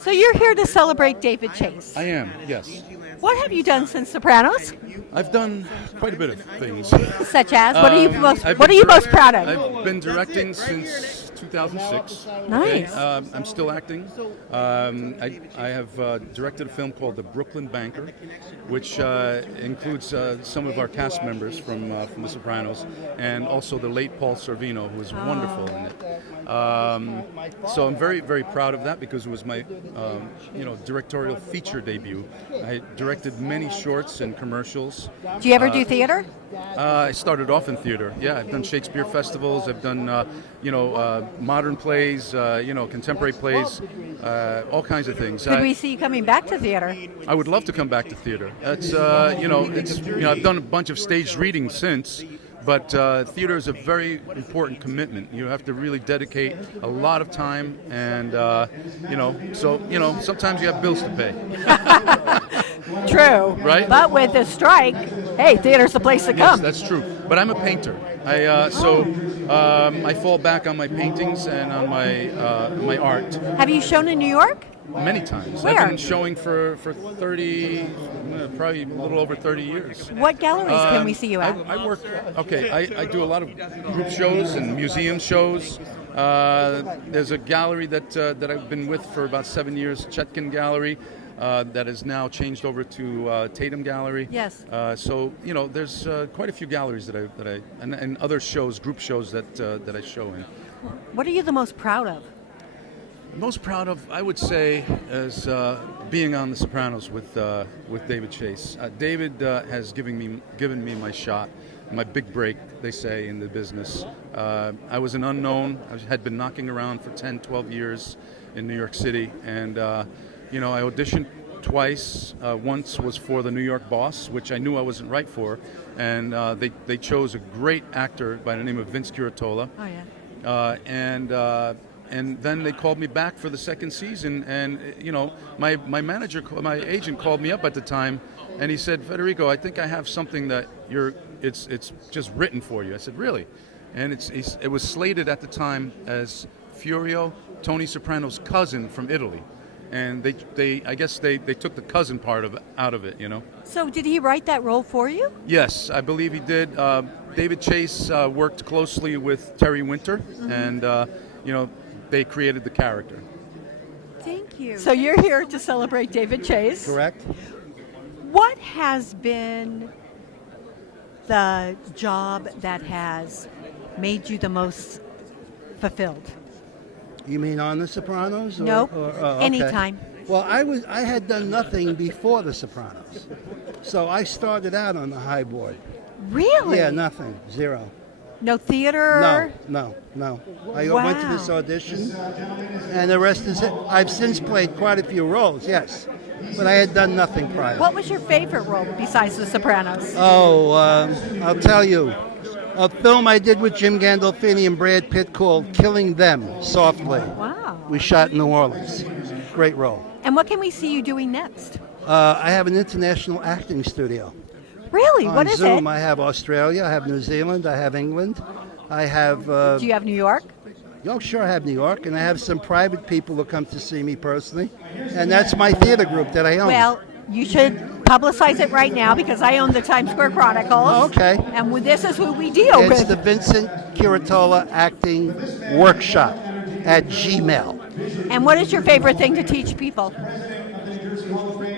So you're here to celebrate David Chase. I am, yes. What have you done since Sopranos? I've done quite a bit of things. Such as what are you most I've what are been you most proud of? I've been directing since 2006. Nice. I'm still acting. I have directed a film called The Brooklyn Banker, which includes some of our cast members from The Sopranos, and also the late Paul Sorvino, who was wonderful in it. So I'm very, very proud of that because it was my, directorial feature debut. I directed many shorts and commercials. Do you ever do theater? I started off in theater. Yeah, I've done Shakespeare festivals. I've done, modern plays, contemporary plays, all kinds of things. Could we see you coming back to theater? I would love to come back to theater. I've done a bunch of staged readings since, but theater is a very important commitment. You have to really dedicate a lot of time, and sometimes you have bills to pay. True. Right? But with the strike, hey, theater's the place to Yes, come. that's true. But I'm a painter. I fall back on my paintings and on my art Have you shown in New York? many times. Where? I've been showing for 30, probably a little over 30 years. What galleries can we see you at? I work. Okay, I do a lot of group shows and museum shows. There's a gallery that I've been with for about 7 years, Chetkin Gallery. That is now changed over to Tatum Gallery. Yes. There's quite a few galleries and other shows, group shows that I show in. What are you the most proud of? Most proud of, I would say, is being on The Sopranos with David Chase. David has given me my shot, my big break, they say, in the business. I was an unknown. I had been knocking around for 10, 12 years in New York City, and I auditioned twice. Once was for The New York Boss, which I knew I wasn't right for, and they chose a great actor by the name of Vince Curatola. Oh yeah. And then they called me back for the second season, and my manager, my agent called me up at the time, and he said, Federico, I think I have something that it's just written for you. I said, really? And it was slated at the time as Furio, Tony Soprano's cousin from Italy. And I guess they took the cousin part out of it, So did he write that role for you? Yes, I believe he did. David Chase worked closely with Terry Winter, and they created the character. Thank you. So you're here to celebrate David Chase. Correct. What has been the job that has made you the most fulfilled? You mean on The Sopranos? Nope. Okay. Anytime. Well, I had done nothing before The Sopranos, so I started out on the high board. Really? Yeah, nothing, zero. No theater? No. I Wow. went to this audition, and the rest is it. I've since played quite a few roles, yes, but I had done nothing prior. What was your favorite role besides The Sopranos? Oh, I'll tell you. A film I did with Jim Gandolfini and Brad Pitt called Killing Them Softly. Wow. We shot in New Orleans. Great role. And what can we see you doing next? I have an international acting studio. Really? On What is Zoom, it? I have Australia, I have New Zealand, I have England, I have... Do you have New York? Oh, sure, I have New York, and I have some private people who come to see me personally, and that's my theater group that I own. Well, you should publicize it right now because I own the Times Square Chronicles. Oh, okay. And this is who we deal It's with. the Vincent Curatola Acting Workshop at Gmail. And what is your favorite thing to teach people?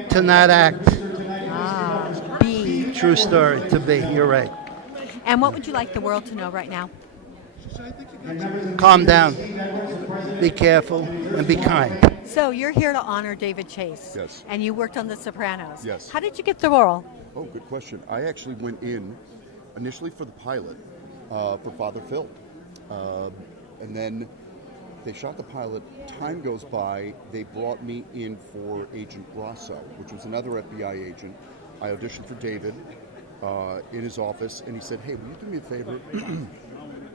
To not act. Be. True story, to be, you're right. And what would you like the world to know right now? Calm down, be careful, and be kind. So you're here to honor David Chase. Yes. And you worked on The Sopranos. Yes. How did you get the role? Oh, good question. I actually went in initially for the pilot for Father Phil. And then they shot the pilot. Time goes by. They brought me in for Agent Grosso, which was another FBI agent. I auditioned for David in his office, and he said, hey, will you do me a favor?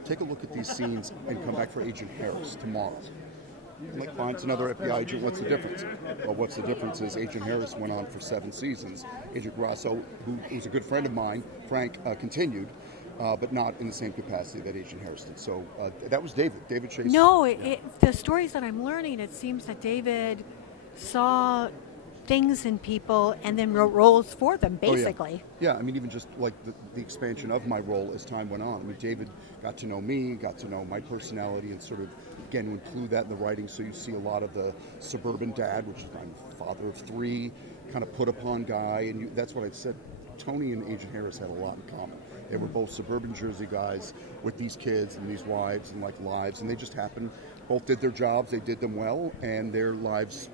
Take a look at these scenes and come back for Agent Harris tomorrow. I'm like, fine, it's another FBI agent. What's the difference? Well, what's the difference is Agent Harris went on for 7 seasons. Agent Grosso, who was a good friend of mine, Frank, continued, but not in the same capacity that Agent Harris did. So that was David Chase. No, the stories that I'm learning, it seems that David saw things in people and then wrote roles for them, Oh, yeah. basically. Yeah, I mean, even just like the expansion of my role as time went on. I mean, David got to know me, got to know my personality, and sort of, again, to include that in the writing. So you see a lot of the suburban dad, which is I'm a father of three, kind of put upon guy. And that's what I said. Tony and Agent Harris had a lot in common. They were both suburban Jersey guys with these kids and these wives and like lives, and they just happened, both did their jobs, they did them well, and their lives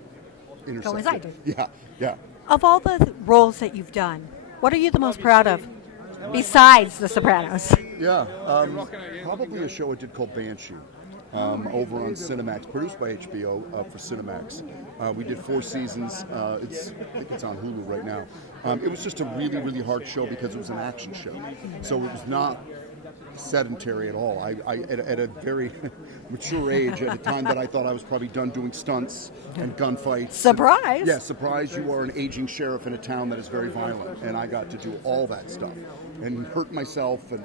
intersected. Coincided. Yeah, yeah. Of all the roles that you've done, what are you the most proud of, besides The Sopranos? Yeah, probably a show I did called Banshee over on Cinemax, produced by HBO for Cinemax. We did 4 seasons. I think it's on Hulu right now. It was just a really, really hard show because it was an action show. So it was not sedentary at all. I at a very mature age, at a time that I thought I was probably done doing stunts and gunfights. Surprise! Yeah, surprise, you are an aging sheriff in a town that is very violent, and I got to do all that stuff and hurt myself and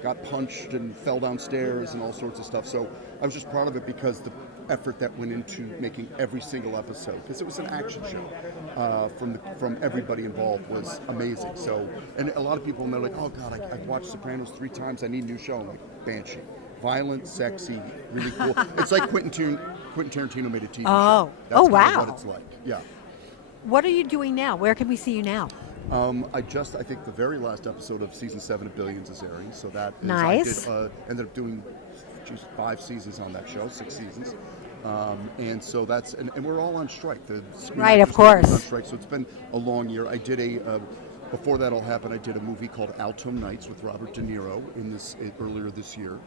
got punched and fell downstairs and all sorts of stuff. So I was just proud of it because the effort that went into making every single episode, because it was an action show from everybody involved, was amazing. So, and a lot of people, and they're like, oh God, I've watched Sopranos 3 times, I need a new show. I'm like, Banshee. Violent, sexy, really cool. It's like Quentin Tarantino made a TV show. That's Oh, kind of wow. what it's like. Yeah. What are you doing now? Where can we see you now? I think the very last episode of season 7 of Billions is airing. So that is, Nice. I ended up doing 5 seasons on that show, 6 seasons. And so that's, and we're all on strike. The Screen Right, of Actors Guild is course. on strike, so it's been a long year. I did before that all happened, I did a movie called Altum Nights with Robert De Niro earlier this year.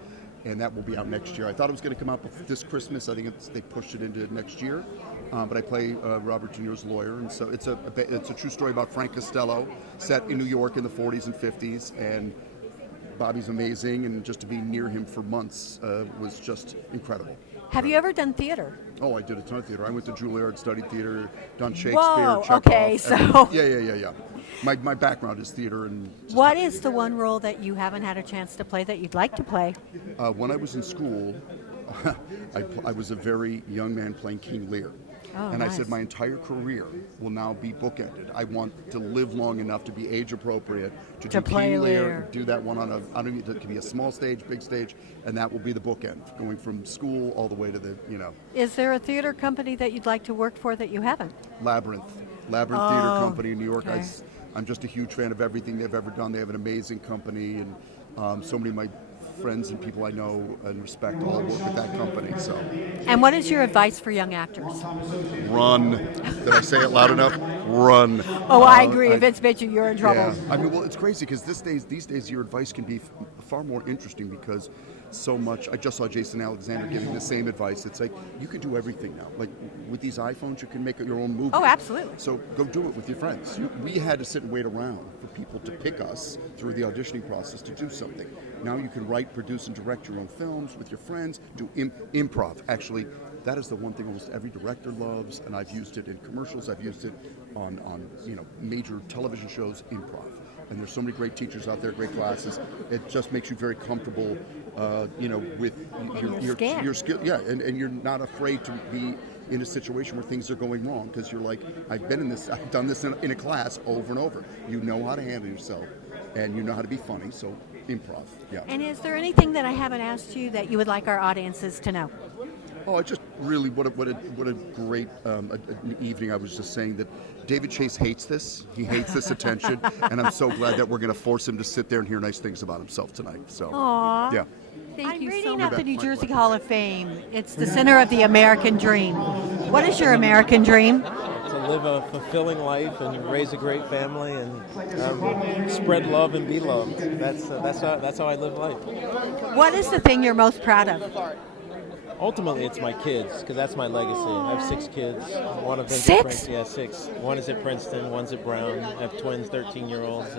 And that will be out next year. I thought it was going to come out this Christmas. I think they pushed it into next year. But I play Robert De Niro's lawyer, and so it's a true story about Frank Costello, set in New York in the 40s and 50s. And Bobby's amazing, and just to be near him for months was just incredible. Have you ever done theater? Oh, I did a ton of theater. I went to Juilliard, studied theater, done Shakespeare, Whoa, Chekhov. okay, so- Yeah. My background is theater and. What is the one role that you haven't had a chance to play that you'd like to play? When I was in school, I was a very young man playing King Lear. Oh, and I nice. said my entire career will now be bookended. I want to live long enough to be age appropriate to do play King Lear, Lear. and do that one on it can be a small stage, big stage, and that will be the bookend, going from school all the way to the, Is there a theater company that you'd like to work for that you haven't? Labyrinth Theater Company in New York. okay. I'm just a huge fan of everything they've ever done. They have an amazing company, and so many of my friends and people I know and respect all work with that company. So And what is your advice for young actors? run. Did I say it loud enough? Run. Oh, I agree. If it's bitchy, you're in trouble. Yeah. I mean, well, it's crazy because these days your advice can be far more interesting because so much. I just saw Jason Alexander giving the same advice. It's like you could do everything now. Like with these iPhones, you can make your own movie. Oh, absolutely. So go do it with your friends. We had to sit and wait around for people to pick us through the auditioning process to do something. Now you can write, produce, and direct your own films with your friends. Do improv. Actually, that is the one thing almost every director loves, and I've used it in commercials. I've used it on major television shows. Improv. And there's so many great teachers out there, great classes. It just makes you very comfortable, with your skill. Yeah, and you're not afraid to be in a situation where things are going wrong because you're like, I've done this in a class over and over. You know how to handle yourself, and you know how to be funny. So improv. Yeah. And is there anything that I haven't asked you that you would like our audiences to know? Oh, I just really what a great an evening. I was just saying that David Chase hates this. He hates this attention, and I'm so glad that we're going to force him to sit there and hear nice things about himself tonight. So, Aw. yeah. Thank I'm you reading so at much. the The New My Jersey pleasure. Hall of Fame. It's the center of the American dream. What is your American dream? To live a fulfilling life and raise a great family and spread love and be loved. That's how I live life. What is the thing you're most proud of? Ultimately, it's my kids because that's my legacy. I have 6 kids. One of them 6? Yeah, 6. One is at Princeton. One's at Brown. I have twins, 13-year-olds,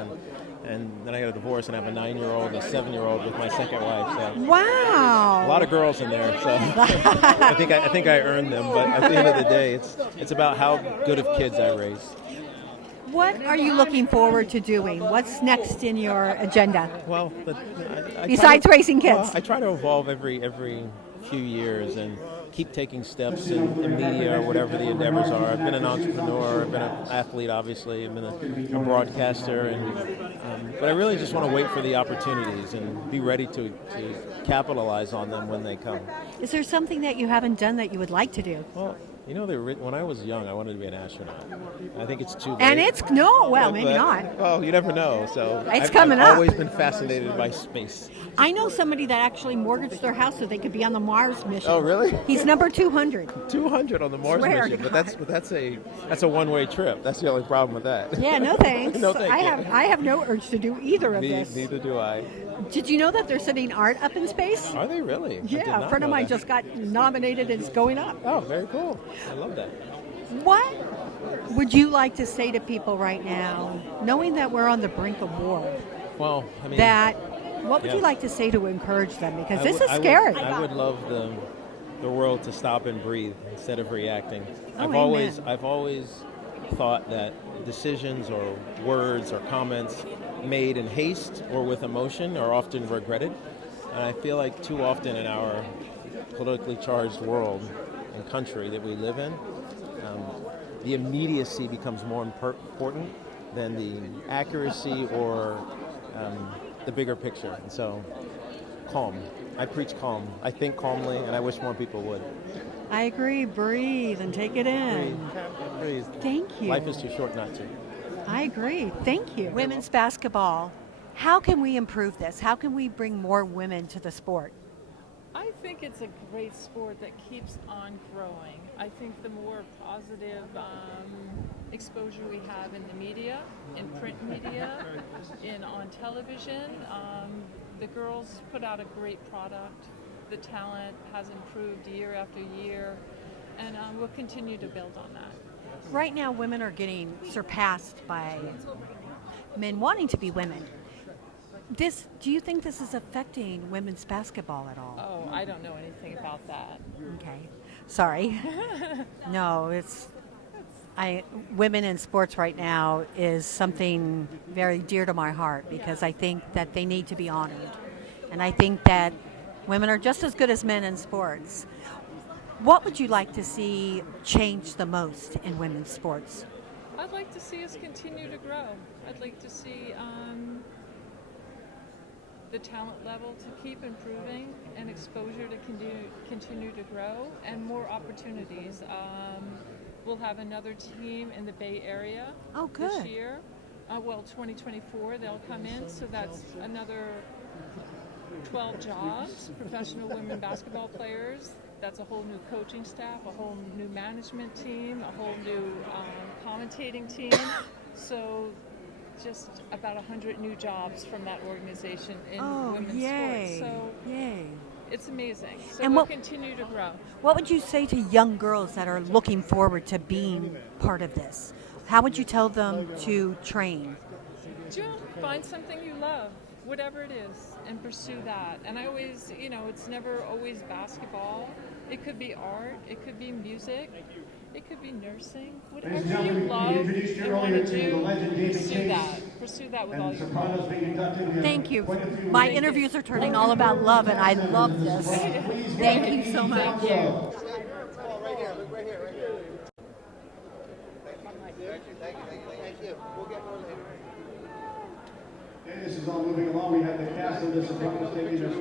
and then I got a divorce and I have a 9-year-old, a 7-year-old with my second wife. So. Wow. A lot of girls in there, so I think I earned them. But at the end of the day, it's about how good of kids I raise. What are you looking forward to doing? What's next in your agenda? Well, I Besides raising kids. Well, I try to evolve every few years and keep taking steps in media or whatever the endeavors are. I've been an entrepreneur, I've been an athlete, obviously, I've been a broadcaster, but I really just want to wait for the opportunities and be ready to capitalize on them when they come. Is there something that you haven't done that you would like to do? Well, you know, when I was young, I wanted to be an astronaut. I think it's too late. And it's no, well, maybe not. Well, you never know. So It's coming up. I've always been fascinated by space. I know somebody that actually mortgaged their house so they could be on the Mars mission. Oh, really? He's number 200. 200 on the Mars Swear to mission, but God. that's a one-way trip. That's the only problem with that. Yeah, no thanks. No, thank you. I have no urge to do either of this. Neither do I. Did you know that they're sending art up in space? Are they really? I did Yeah, a not friend of know mine that. just got nominated and is going up. Oh, very cool. I love that. What would you like to say to people right now, knowing that we're on the brink of war? Well, I mean, What would yeah. you like to say to encourage them? Because I this would- is I would- scary. I would love the world to stop and breathe instead of reacting. Oh, I've amen. always thought that decisions or words or comments made in haste or with emotion are often regretted. And I feel like too often in our politically charged world and country that we live in, the immediacy becomes more important than the accuracy or the bigger picture. And so, calm. I preach calm. I think calmly, and I wish more people would. I agree. Breathe and take it in. Breathe. Thank you. Life is too short not to. I agree. Thank you. Women's basketball. How can we improve this? How can we bring more women to the sport? I think it's a great sport that keeps on growing. I think the more positive exposure we have in the media, in print media, on television, the girls put out a great product. The talent has improved year after year, and we'll continue to build on that. Right now, women are getting surpassed by men wanting to be women. Do you think this is affecting women's basketball at all? Oh, I don't know anything about that. Okay. Sorry. No, women in sports right now is something very dear to my heart because I think that they need to be honored. And I think that women are just as good as men in sports. What would you like to see change the most in women's sports? I'd like to see us continue to grow. I'd like to see the talent level to keep improving and exposure to continue to grow and more opportunities. We'll have another team in the Bay Area this good. year. 2024 they'll come in, so that's another 12 jobs, professional women basketball players. That's a whole new coaching staff, a whole new management team, a whole new commentating team. So just about 100 new jobs from that organization in women's yay. sports. So Yay. it's amazing. So And we'll what- continue to grow. What would you say to young girls that are looking forward to being part of this? How would you tell them to train? Just find something you love, whatever it is, and pursue that. And I always, it's never always basketball. It could be art, it could be music, it could be nursing. Whatever you love and want to do, pursue that. Pursue that with all your heart. Thank you. My interviews are turning all about love, and I love this. Thank you so much. This is all moving along. We have the cast of this in front of the stadium.